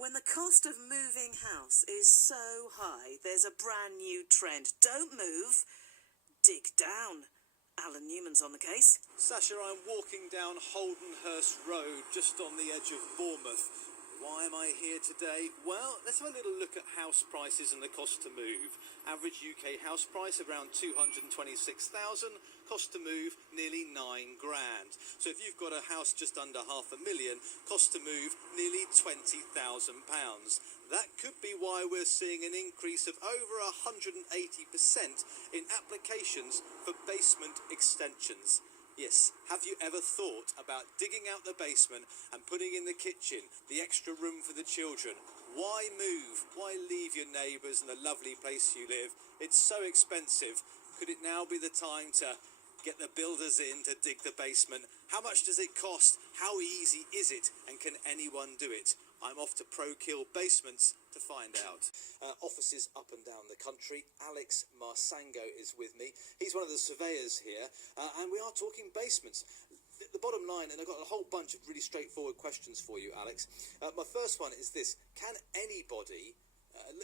When the cost of moving house is so high, there's a brand new trend. Don't move, dig down. Alun Newman's on the case. Sasha, I'm walking down Holdenhurst Road, just on the edge of Bournemouth. Why am I here today? Well, let's have a little look at house prices and the cost to move. Average UK house price around 226,000, cost to move nearly £9,000. So if you've got a house just under £500,000, cost to move nearly £20,000. That could be why we're seeing an increase of over 180% in applications for basement extensions. Yes, have you ever thought about digging out the basement and putting in the kitchen, the extra room for the children? Why move? Why leave your neighbours and the lovely place you live? It's so expensive. Could it now be the time to get the builders in to dig the basement? How much does it cost? How easy is it? And can anyone do it? I'm off to Prokil Basements to find out. Offices up and down the country. Alex Marsango is with me. He's one of the surveyors here, and we are talking basements. The bottom line, and I've got a whole bunch of really straightforward questions for you, Alex. My first one is this. Can anybody,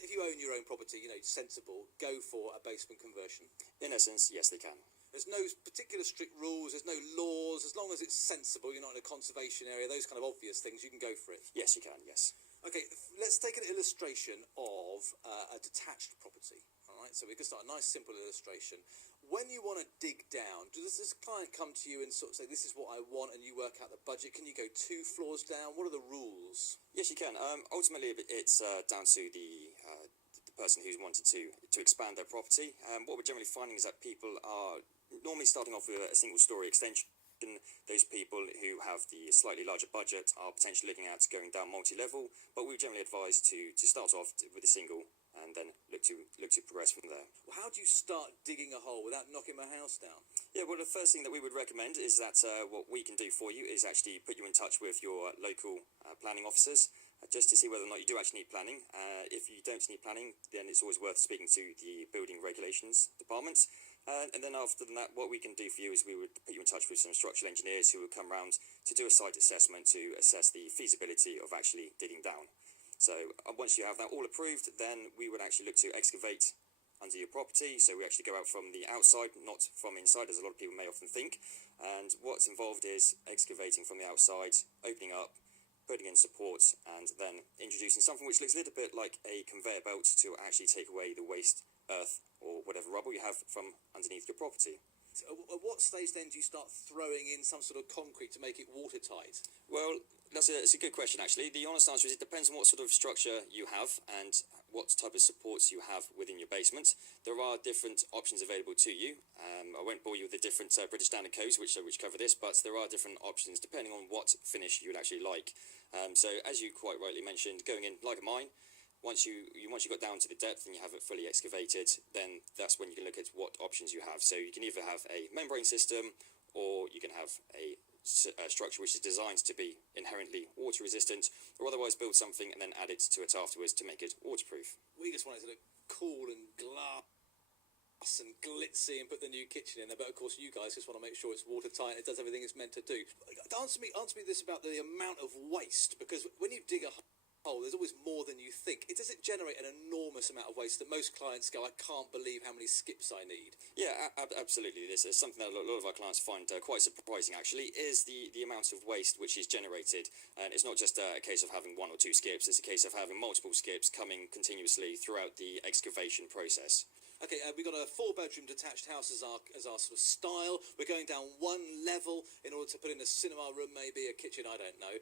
if you own your own property, sensible, go for a basement conversion? In essence, yes, they can. There's no particular strict rules, there's no laws, as long as it's sensible, you're not in a conservation area, those kind of obvious things, you can go for it. Yes, you can, yes. Okay, let's take an illustration of a detached property, all right? So we can start a nice, simple illustration. When you want to dig down, does this client come to you and sort of say, this is what I want, and you work out the budget? Can you go 2 floors down? What are the rules? Yes, you can. Ultimately, it's down to the person who's wanted to expand their property. What we're generally finding is that people are normally starting off with a single-storey extension. Those people who have the slightly larger budget are potentially looking at going down multi-level, but we generally advise to start off with a single and then look to progress from there. Well, how do you start digging a hole without knocking my house down? Yeah, well, the first thing that we would recommend is that what we can do for you is actually put you in touch with your local planning officers, just to see whether or not you do actually need planning. If you don't need planning, then it's always worth speaking to the Building Regulations Department. And then after that, what we can do for you is we would put you in touch with some structural engineers who would come round to do a site assessment to assess the feasibility of actually digging down. So once you have that all approved, then we would actually look to excavate under your property. So we actually go out from the outside, not from inside, as a lot of people may often think. And what's involved is excavating from the outside, opening up, putting in supports, and then introducing something which looks a little bit like a conveyor belt to actually take away the waste, earth, or whatever rubble you have from underneath your property. At what stage then do you start throwing in some sort of concrete to make it watertight? Well, it's a good question, actually. The honest answer is it depends on what sort of structure you have and what type of supports you have within your basement. There are different options available to you. I won't bore you with the different British Standard codes which cover this, but there are different options depending on what finish you would actually like. So as you quite rightly mentioned, going in like a mine, once you got down to the depth and you have it fully excavated, then that's when you can look at what options you have. So you can either have a membrane system, or you can have a structure which is designed to be inherently water resistant, or otherwise build something and then add it to it afterwards to make it waterproof. We just wanted to look cool and glass and glitzy and put the new kitchen in there, but of course you guys just want to make sure it's watertight and it does everything it's meant to do. Answer me this about the amount of waste, because when you dig a hole, there's always more than you think. Does it generate an enormous amount of waste that most clients go, I can't believe how many skips I need? Yeah, absolutely. This is something that a lot of our clients find quite surprising, actually, is the amount of waste which is generated. And it's not just a case of having 1 or 2 skips, it's a case of having multiple skips coming continuously throughout the excavation process. Okay, we've got a 4-bedroom detached house as our sort of style. We're going down 1 level in order to put in a cinema room, maybe a kitchen, I don't know.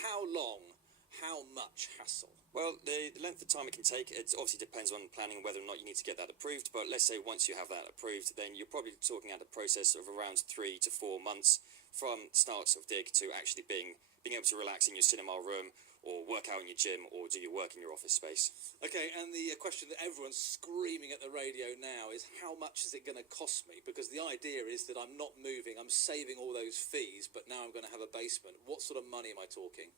How long? How much hassle? Well, the length of time it can take, it obviously depends on planning whether or not you need to get that approved, but let's say once you have that approved, then you're probably talking at a process of around 3 to 4 months from start of dig to actually being able to relax in your cinema room, or work out in your gym, or do your work in your office space. Okay, and the question that everyone's screaming at the radio now is, how much is it going to cost me? Because the idea is that I'm not moving, I'm saving all those fees, but now I'm going to have a basement. What sort of money am I talking?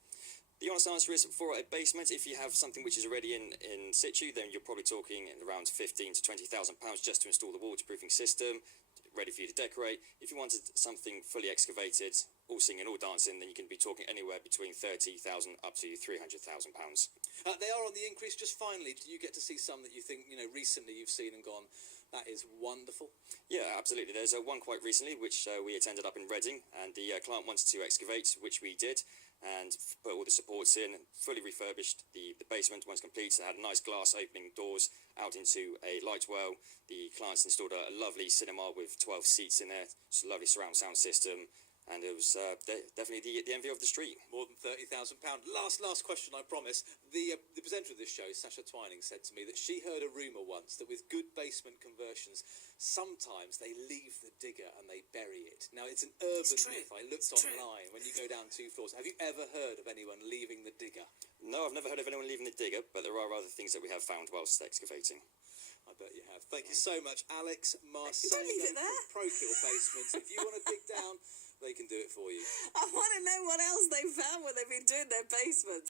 The honest answer is, for a basement, if you have something which is already in situ, then you're probably talking around £15,000 to £20,000 just to install the waterproofing system, ready for you to decorate. If you wanted something fully excavated, all singing, all dancing, then you can be talking anywhere between £30,000 up to £300,000. They are on the increase. Just finally, do you get to see some that you think, recently you've seen and gone, that is wonderful? Yeah, absolutely. There's one quite recently which we attended up in Reading, and the client wanted to excavate, which we did, and put all the supports in and fully refurbished the basement once complete. So it had nice glass opening doors out into a light well. The clients installed a lovely cinema with 12 seats in there, it's a lovely surround sound system, and it was definitely the envy of the street. More than £30,000. Last question, I promise. The presenter of this show, Sasha, said to me that she heard a rumour once that with good basement conversions, sometimes they leave the digger and they bury it. Now, it's an urban myth. I looked online. When you go down 2 floors, have you ever heard of anyone leaving the digger? No, I've never heard of anyone leaving the digger, but there are other things that we have found whilst excavating. I bet you have. Thank you so much, Alex Marsango from Prokil Basements. If you want to dig down, they can do it for you. I want to know what else they found when they've been doing their basements.